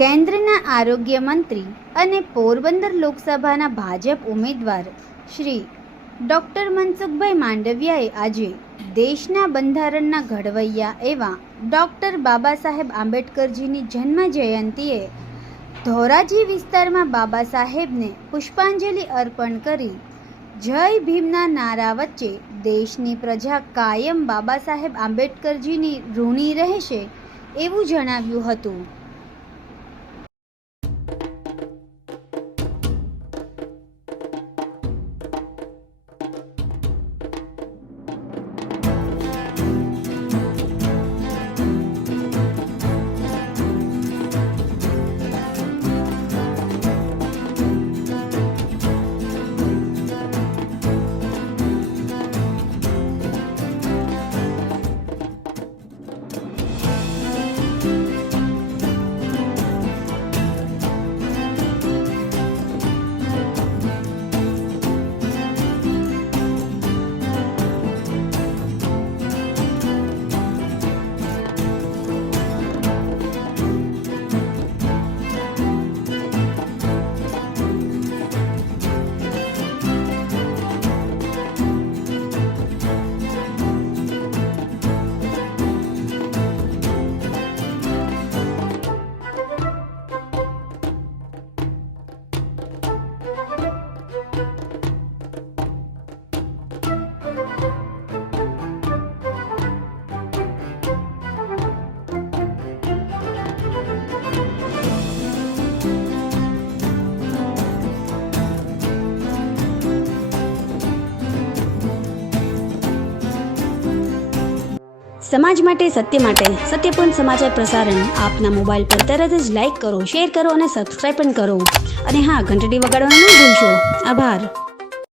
કેન્દ્રના આરોગ્ય મંત્રી અને પોરબંદર લોકસભાના ભાજપ ઉમેદવાર શ્રી ડૉક્ટર મનસુખભાઈ માંડવિયાએ આજે દેશના બંધારણના ઘડવૈયા એવા ડૉક્ટર બાબા સાહેબ આંબેડકરજીની જન્મ જયંતિએ ધોરાજી વિસ્તારમાં બાબા સાહેબને પુષ્પાંજલિ અર્પણ કરી જય ભીમના નારા વચ્ચે દેશની પ્રજા કાયમ બાબા સાહેબ આંબેડકરજીની ઋણી રહેશે એવું જણાવ્યું હતું. સમાજ માટે સત્ય માટે સત્યપૂર્ણ સમાચાર પ્રસારણ આપના મોબાઈલ પર તરત જ લાઈક કરો, શેર કરો અને સબસ્ક્રાઈબ પણ કરો. અને હા, ઘંટડી વગાડવાનું ન ભૂલશો. આભાર.